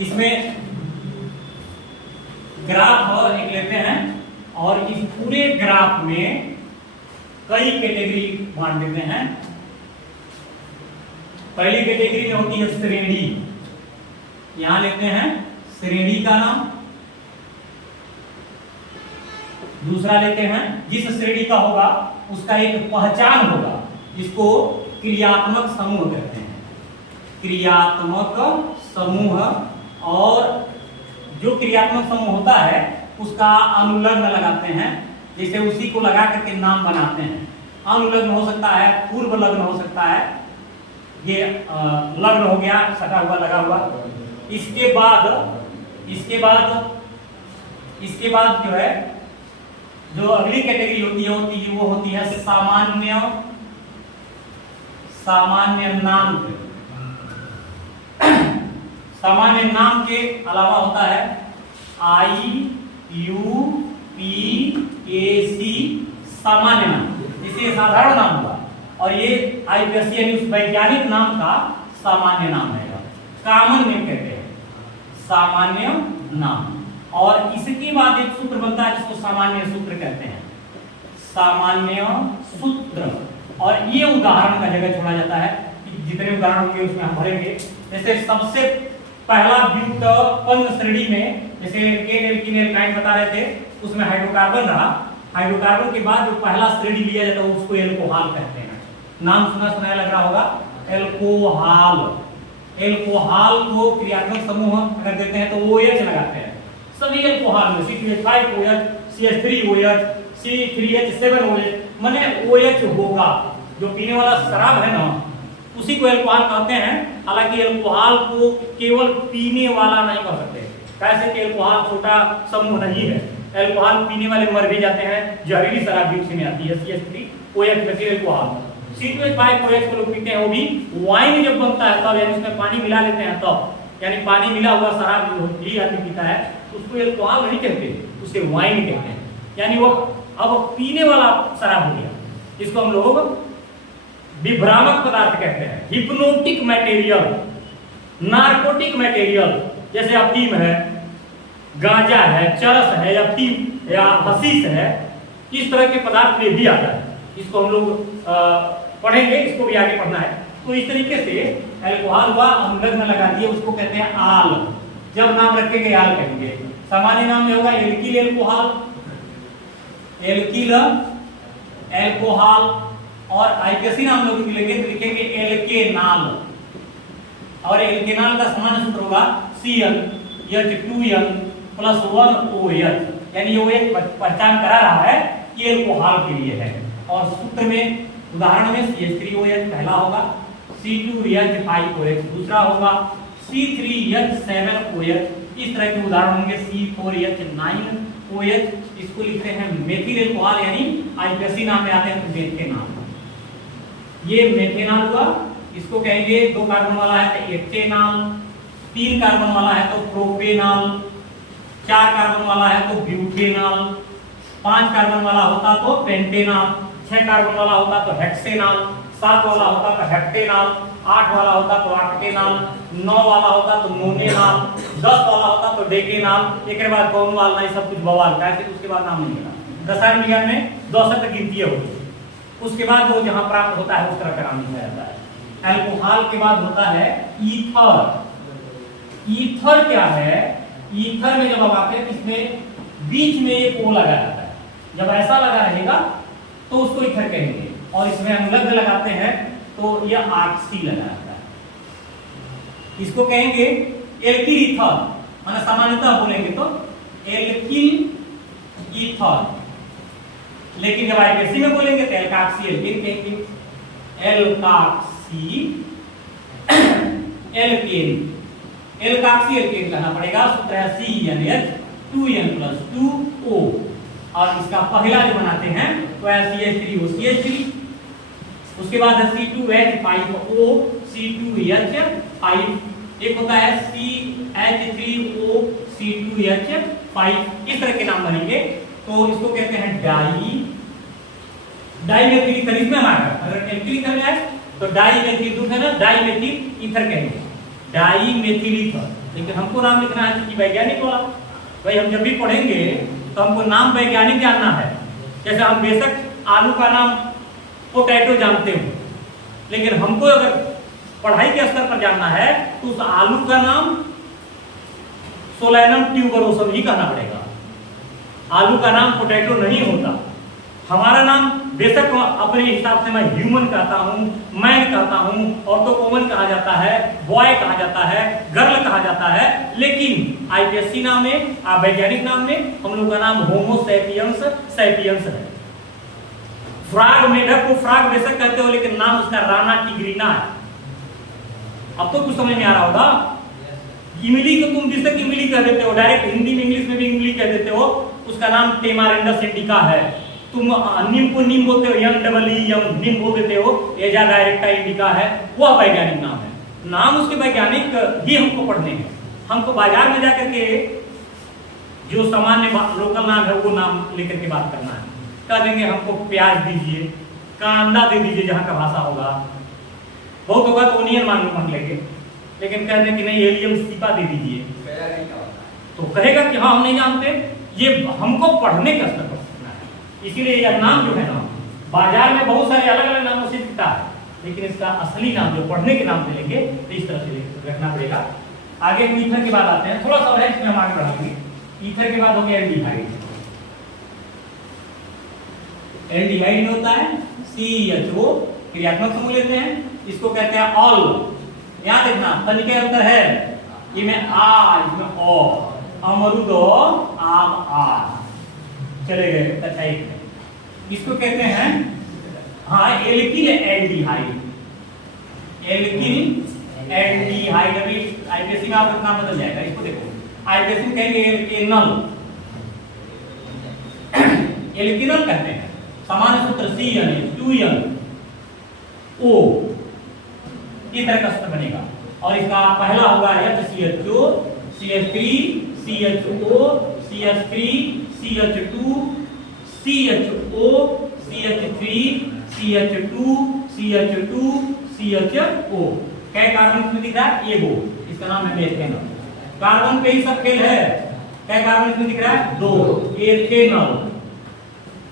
इसमें ग्राफ एक लेते हैं और इस पूरे ग्राफ में कई कैटेगरी बांट देते हैं। पहली कैटेगरी में होती है श्रेणी, यहां लेते हैं श्रेणी का नाम। दूसरा लेते हैं जिस श्रेणी का होगा उसका एक पहचान होगा, जिसको क्रियात्मक समूह कहते हैं। क्रियात्मक समूह, और जो क्रियात्मक समूह होता है उसका अनुलग्न लगाते हैं, जैसे उसी को लगा करके नाम बनाते हैं। अनुलग्न हो सकता है, पूर्व लग्न हो सकता है, ये लग्न हो गया, सटा हुआ लगा हुआ। इसके बाद जो है, जो अगली कैटेगरी होती है वो होती है सामान्य नाम। सामान्य नाम के अलावा होता है IUPAC सामान्य नाम, इसे साधारण नाम हुआ, और ये IUPAC यानी उस वैज्ञानिक नाम का सामान्य नाम है। कॉमन नेम कहते हैं, सामान्य नाम। और इसके बाद एक सूत्र बनता है जिसको सामान्य सूत्र कहते हैं, सामान्य सूत्र। और ये उदाहरण का जगह छोड़ा जाता है कि जितने उदाहरण होंगे उसमें हम भरेंगे। जैसे सबसे पहला व्युत्पन्न श्रेणी में, जैसे एल्केन एल्कीन एल्काइन बता रहे थे, उसमें हाइड्रोकार्बन रहा। हाइड्रोकार्बन के बाद जो पहला श्रेणी लिया जाता है उसको एल्कोहल कहते हैं। नाम सुना लग रहा होगा, एल्कोहल। एल्कोहल को क्रियात्मक समूह अगर देते हैं तो OH लगाते हैं। सभी एल्कोहल में C2H5OH, CH3OH, C3H7OH, माने OH होगा। जो पीने वाला शराब है ना, उसी को एल्कोहल कहते हैं। हालांकि एल्कोहल को केवल पीने वाला नहीं कह सकते, कैसे कि एल्कोहल छोटा समूह नहीं है। एल्कोहल पीने वाले मर भी जाते हैं, जहरीली शराब भी उसी में आती है, CH3OH में एल्कोहल। C2H5OH को लोग पीते हैं, वो भी वाइन जब बनता है तब, यानी उसमें पानी मिला लेते हैं तब, यानी पानी मिला हुआ शराब जो ही आदमी पीता है उसको एल्कोहल नहीं कहते, उसे वाइन कहते हैं। यानी वो अब पीने वाला शराब हो गया, इसको हम लोग विभ्रामक पदार्थ कहते हैं। हिप्नोटिक मटेरियल, नार्कोटिक मटेरियल, जैसे अफीम है, गांजा है, चरस है, अफीम या हशीश है, इस तरह के पदार्थ में भी आता है। इसको हम लोग पढ़ेंगे, इसको भी आगे पढ़ना है। तो इस तरीके से एल्कोहल हुआ, अनुलग्न लगा दिए, उसको कहते हैं आल। जब नाम रखेंगे आल कहेंगे। सामान्य नाम में होगा एल्किल एल्कोहल, एल्किल एल्कोहल। और आईपीएसी नाम लोग लिखेंगे तो लिखेंगे एल्केनाल, और एल्केनाल का सामान्य सूत्र होगा CnH2n + 1OH। यानी वो एक पहचान करा रहा है कि एल्कोहल के लिए है। और सूत्र में उदाहरण में CH3OH पहला होगा, C2H5OH दूसरा होगा, C3H7OH। इस तरह के उदाहरण होंगे, C4H9OH। इसको लिखते हैं मेथिल एल्कोहल, यानी आईपीएसी नाम में आते हैं मेथेनॉल। ये मेथेनॉल हुआ। इसको कहेंगे 2 कार्बन वाला है तो एथेनॉल, 3 कार्बन वाला है तो प्रोपेनॉल, 4 कार्बन वाला है तो ब्यूटेनॉल, 5 कार्बन वाला होता तो पेंटेनॉल, 6 कार्बन वाला होता तो हेक्सेनॉल, 7 वाला होता तो हेप्टेनॉल, 8 वाला होता तो ऑक्टेनॉल, 9 वाला होता तो नोनेनॉल, 10 वाला होता तो डेकेनॉल। एक बाद कौन वाला, ये सब कुछ बवाल का है, उसके बाद नाम नहीं मिला। रसायन विज्ञान में 10 तक गिनती होती है, उसके बाद वो जहां प्राप्त होता है उस तरह का नाम लिया जाता है। एल्कोहल के बाद होता है ईथर। ईथर क्या है? ईथर में जब आप आते हैं इसमें बीच में एक ओ लगा जाता है, जब ऐसा लगा रहेगा तो उसको ईथर कहेंगे। और इसमें अनुलग्न लगाते हैं तो यह ऑक्सी लगा जाता है, इसको कहेंगे एल्किल ईथर। माने सामान्यतः बोलेंगे तो एल्किल ईथर, लेकिन जब आईपीएसी में बोलेंगे तो एल्काक्सी एल्केन कहेंगे। एल्काक्सी एल्केन, एल्काक्सी एल्केन कहना पड़ेगा। सूत्र है CnH2n + 2O। और इसका पहला जो बनाते हैं तो है CH3OCH3, उसके बाद है C2H5O C2H5, एक होता है CH3O C2H5। इस तरह के नाम बनेंगे। तो इसको कहते हैं डाइमेथिल ईथर। इसमें हमारा अगर एल्किल ईथर में है तो डाइमेथिल, दूसरा ना डाइमेथिल ईथर कहेंगे। डाई मेथिल ईथर, लेकिन हमको नाम लिखना है कि वैज्ञानिक वाला। भाई हम जब भी पढ़ेंगे तो हमको नाम वैज्ञानिक जानना है। जैसे हम बेशक आलू का नाम पोटैटो जानते हो, लेकिन हमको अगर पढ़ाई के स्तर पर जानना है तो उस आलू का नाम सोलैनम ट्यूबरोसम ही कहना पड़ेगा। आलू का नाम पोटैटो नहीं होता। हमारा नाम बेशक अपने हिसाब से मैं ह्यूमन कहता हूँ, मैन कहता हूँ, ऑटोकॉमन कहा जाता है, बॉय कहा जाता है, गर्ल कहा जाता है, लेकिन आईपीएससी नाम में, वैज्ञानिक नाम में हम लोग का नाम होमो सैपियंस सैपियंस है। फ्रॉग, मेढक को फ्रॉग बेशक कहते हो, लेकिन नाम उसका राना टिग्रीना है। अब तो कुछ समझ में आ रहा होगा। इमली को तुम बेशक इमली कह देते हो, डायरेक्ट हिंदी में इंग्लिश में भी इमली कह देते हो, उसका नाम टेमारेंडस इंडिका है। तुम नीम को नीम बोलते हो, यंग डबल ई यंग नीम बोल देते हो, एजा डायरेक्टा इंडिका है, वह वैज्ञानिक नाम है। नाम उसके वैज्ञानिक ही हमको पढ़ने हैं। हमको बाजार में जाकर के जो सामान्य लोकल नाम है वो नाम लेकर के बात करना है। कह देंगे हमको प्याज दीजिए, कांदा दे दीजिए, जहाँ का भाषा होगा। बहुत होगा तो ओनियन मांग लेंगे, लेकिन कह दें कि नहीं एलियम सीपा दे दीजिए, तो कहेगा कि हाँ हम नहीं जानते। ये हमको पढ़ने का स्तर पर सीखना है। इसीलिए यह नाम जो है ना, बाजार में बहुत सारे अलग अलग नामों से दिखता है, लेकिन इसका असली नाम जो पढ़ने के नाम से लेंगे तो इस तरह से रखना पड़ेगा। आगे ईथर के बाद आते हैं, थोड़ा सा है इसमें हम आगे बढ़ाएंगे। ईथर के बाद हो गया एल्डिहाइड। एल्डिहाइड में होता है CHO, क्रियात्मक समूह लेते हैं, इसको कहते हैं ऑल। यहाँ देखना तनिके अंतर है, ये में आ, इसमें ओ, अमरुदो आम आ, चले गए। अच्छा एक इसको कहते हैं हाँ एल्किल एल्डिहाइड। Alkyl aldehyde. अभी आईपीएससी में आपका नाम बदल जाएगा, इसको देखो आईपीएससी में कहेंगे एल्केनल, एल्केनल कहते हैं। सामान्य सूत्र CN2N O इस तरह का सूत्र बनेगा, और इसका पहला होगा HCHO, CH3, CHO, CH3, CH2, CHO, CH3, CH2, CH2, CHO। क्या कार्बन इसमें दिख रहा है? एगो, इसका नाम है एथेनॉल। कार्बन पे ही सब खेल है। क्या कार्बन इसमें दिख रहा है? 2, एथेनॉल।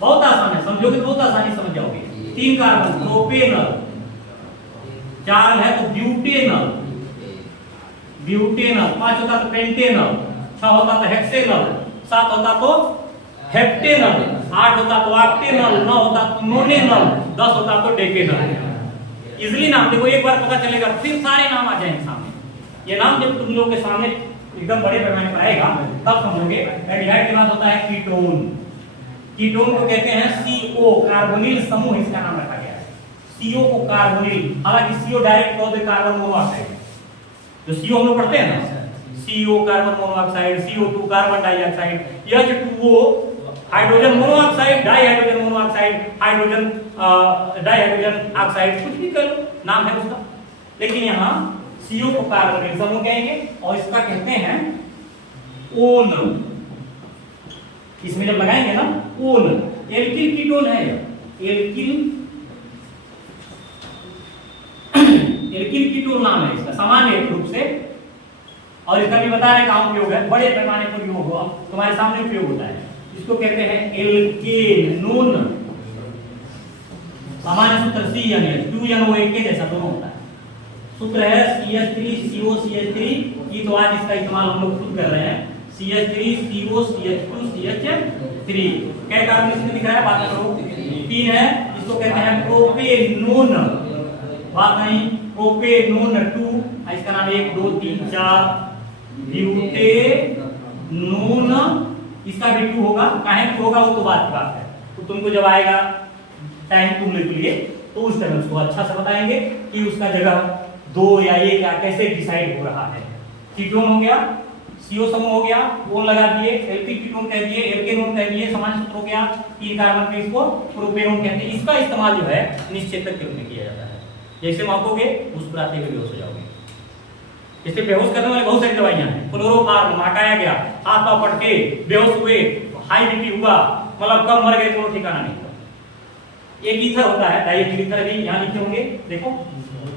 बहुत आसान है, समझोगे तो बहुत आसानी समझ जाओगे। 3 कार्बन प्रोपेनॉल, 4 है तो ब्यूटेनॉल, ब्यूटेनॉल, 5 होता तो पेंटेनॉल, 6 होता तो हेक्सेनॉल, 7 होता तो हेप्टेनॉल, 8 होता तो ऑक्टेनॉल, 9 होता तो नोनेनॉल, 10 होता तो डेकेनॉल। इजीली नाम देखो, एक बार पता चलेगा फिर सारे नाम आ जाएंगे सामने। ये नाम जब तुम लोग के सामने एकदम बड़े पैमाने पर आएगा तब समझोगे। एल्डिहाइड के बाद होता है कीटोन। कीटोन को कहते हैं CO, कार्बोनिल समूह इसका नाम रखा गया है। CO को कार्बोनिल, हालांकि CO डायरेक्ट कह दे कार्बन मोनोऑक्साइड, जो CO हम लोग पढ़ते हैं ना, CO carbon monoxide, CO2 carbon dioxide, H2O hydrogen monoxide, dihydrogen monoxide, hydrogen dihydrogen oxide, कुछ भी करो नाम है उसका। लेकिन यहाँ CO को कार्बोनिल समूह कहेंगे, और इसका कहते हैं ओन। इसमें जब लगाएंगे ना ओन, एल्किल कीटोन है, एल्किल एल्किल कीटोन नाम है इसका सामान्य रूप से। और इसका भी बता रहे कहाँ उपयोग है, बड़े पैमाने पर उपयोग हो, तुम्हारे सामने उपयोग होता है। इसको कहते हैं एल्केनोन। सामान्य सूत्र CN2NO1 के जैसा दोनों होता है। सूत्र है CH3CO CH3, ये तो आज इसका इस्तेमाल हम लोग खुद कर रहे हैं। CH3CO CH2 CH3। क्या कार्बन इसमें दिख रहा है? बात करो। 3 है, इसको कहते हैं प्रोपेनोन। बात नहीं, प्रोपेनोन 2, इसका नाम 1 2 3 4 ब्यूटेनोन। इसका भी 2 होगा, काहे 2 होगा वो तो बात की बात है, तो तुमको जब आएगा टाइम तुम ले लिए तो उस टाइम उसको अच्छा से बताएंगे कि उसका जगह 2 या 1 क्या कैसे डिसाइड हो रहा है। कीटोन हो गया, CO समूह हो गया, ओन लगा दिए, एल्किल कीटोन कह दिए, एल्केनोन कह दिए, सामान्य सूत्र हो गया। 3 कार्बन पे इसको प्रोपेनोन कहते हैं। इसका इस्तेमाल जो है निश्चेतक के रूप में किया जाता है। जैसे मापोगे मुस्कुराते हुए बेहोश हो जाओगे। इससे बेहोश करने वाली बहुत सारी दवाइयां हैं। क्लोरोफार्म हटाया गया, हाथ पांव पटके बेहोश हुए, हाई बीपी हुआ, मतलब कब मर गए तो ठिकाना नहीं था। एक ईथर होता है, डाइएथिल ईथर भी यहाँ लिखे होंगे, देखो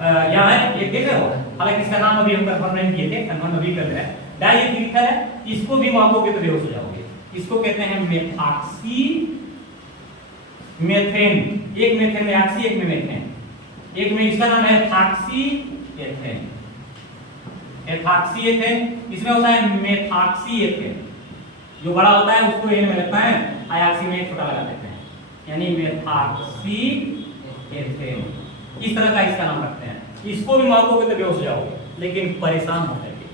यहाँ है, एक देख रहे हो, हालांकि इसका नाम अभी हम कंफर्म नहीं किए थे, कंफर्म अभी कर रहे हैं। डाइएथिल ईथर है, इसको भी मापोगे तो बेहोश हो जाओगे। इसको कहते हैं मेथॉक्सी मेथेन, एक मेथेन में ऑक्सी, एक में मेथेन, एक में इसका नाम है एथॉक्सी एथेन, एथॉक्सी एथेन। इसमें होता है मेथॉक्सी एथेन, जो बड़ा होता है उसको एन में लगता है, आयोक्सी में छोटा लगा देते हैं, यानी मेथॉक्सी एथेन। इस तरह का इसका नाम रखते हैं। इसको भी मापोगे तो बेहोश हो जाओगे, लेकिन परेशान हो जाएंगे।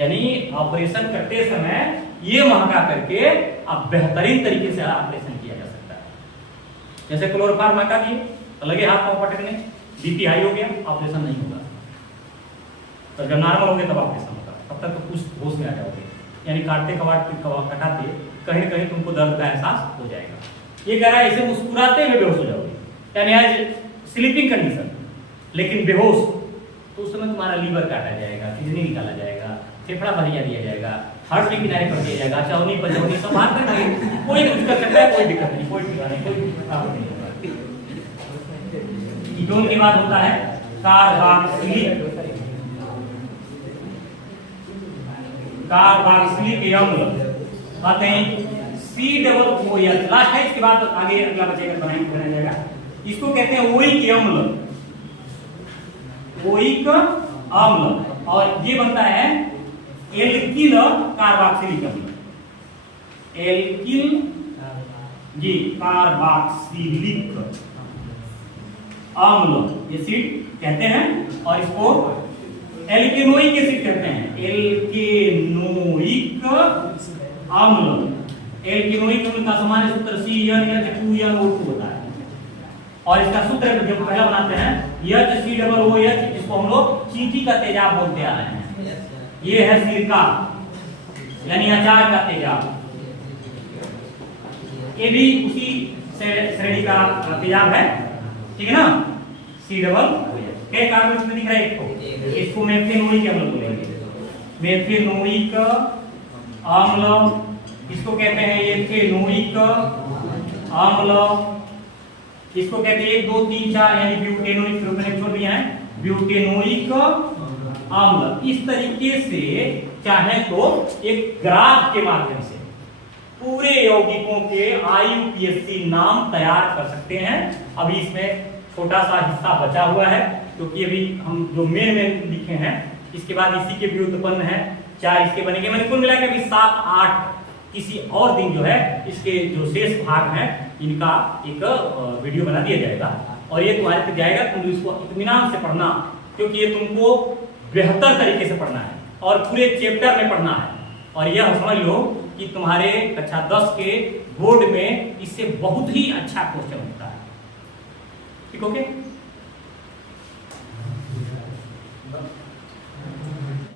यानी ऑपरेशन करते समय ये महका करके अब बेहतरीन तरीके से ऑपरेशन किया जा सकता है। जैसे क्लोरोफार्म महका दिए तो लगे हाथ पांव पटकने, बीपी हाई हो गया, ऑपरेशन नहीं होगा। तो जब नॉर्मल हो गया तब ऑपरेशन होगा, तब तक तो कुछ होश में आ जाओगे। यानी काटते कटाते कहीं न कहीं तुमको दर्द का एहसास हो जाएगा। ये कह रहा है इसे मुस्कुराते हुए बेहोश हो जाओगे, यानी एज स्लीपिंग कंडीशन। लेकिन बेहोश तो उस समय तुम्हारा लीवर काटा जाएगा, किडनी निकाला जाएगा, फेफड़ा भरिया दिया जाएगा, हार्ट के किनारे कर दिया जाएगा, चौनी पचौनी सब बात करके कोई कुछ कर सकता है, कोई दिक्कत नहीं, कोई ठिकाना नहीं, कोई प्रॉब्लम नहीं होगा। कीटोन के बाद होता है कार्बोक्सिलिक, कार्बोक्सिलिक अम्ल आते हैं COOH, लास्ट है, इसके बाद आगे अगला बचेगा बनाया जाएगा। इसको कहते हैं ओइक अम्ल, ओइक अम्ल, और ये बनता है एल्किल कार्बोक्सिलिक अम्ल, एल्किल जी कार्बोक्सिलिक अम्ल एसिड कहते हैं। और इसको एल्केनोइक एसिड कहते हैं, एल्केनोइक अम्ल। एल्केनोइक अम्ल का सामान्य सूत्र CnH2nO2 होता है, और इसका सूत्र जब पहला बनाते हैं HCOOH, जिसको हम लोग चींटी का तेजाब बोलते आ रहे हैं। ये है सिरका यानी अचार का तेजाब, ये भी उसी श्रेणी का तेजाब है, ठीक है ना। COOH के कार्बन दिख रहा है एक को, इसको मेथेनोइक अम्ल बोलेंगे, मेथेनोइक अम्ल। इसको कहते हैं एथेनोइक अम्ल, इसको कहते हैं 1 2 3 4 यानी ब्यूटेनोइक, फिर मैंने छोड़ दिया है ब्यूटेनोइक अम्ल। इस तरीके से चाहे तो एक ग्राफ के माध्यम से पूरे यौगिकों के IUPAC नाम तैयार कर सकते हैं। अभी इसमें छोटा सा हिस्सा बचा हुआ है, क्योंकि अभी हम जो मेन लिखे हैं, इसके बाद इसी के व्युत्पन्न है, 4 इसके बनेंगे। मैंने कुल मिलाकर अभी 7 8 किसी और दिन जो है इसके जो शेष भाग हैं इनका एक वीडियो बना दिया जाएगा, और ये तुम्हारे पे जाएगा। तुम इसको इत्मीनान से पढ़ना, क्योंकि ये तुमको बेहतर तरीके से पढ़ना है और पूरे चैप्टर में पढ़ना है। और यह समझ लो कि तुम्हारे कक्षा 10 के बोर्ड में इससे बहुत ही अच्छा क्वेश्चन होता है। ठीक, ओके।